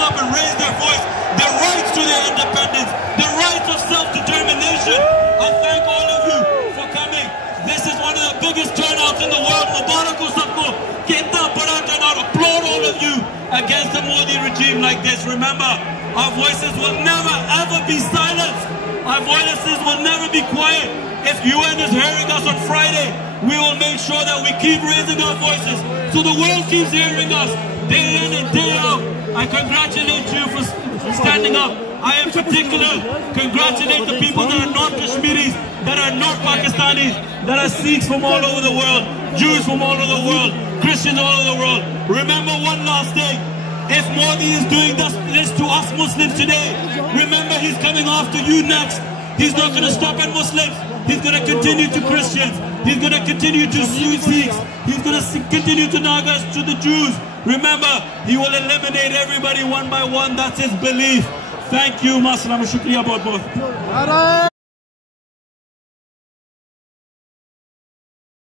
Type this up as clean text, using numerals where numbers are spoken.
come up and raise their voice, their rights to their independence, their rights of self-determination. I thank all of you for coming. This is one of the biggest turnouts in the world. Mubarak ho sabko. Kitna bada turnout. Applaud all of you against the Modi regime like this. Remember, our voices will never ever be silenced. Our voices will never be quiet. If UN is hearing us on Friday, we will make sure that we keep raising our voices so the world keeps hearing us day in and day out. I congratulate you for standing up. I in particular congratulate the people that are not Kashmiris, that are not Pakistanis, that are Sikhs from all over the world, Jews from all over the world, Christians all over the world. Remember one last thing. If Modi is doing this to us Muslims today, remember he's coming after you next. He's not going to stop at Muslims. He's going to continue to Christians. He's going to continue to Sikhs. He's going to continue to Nagas, to the Jews. Remember, he will eliminate everybody one by one. That's his belief. Thank you. Masalam. Shukriya bahut bahut.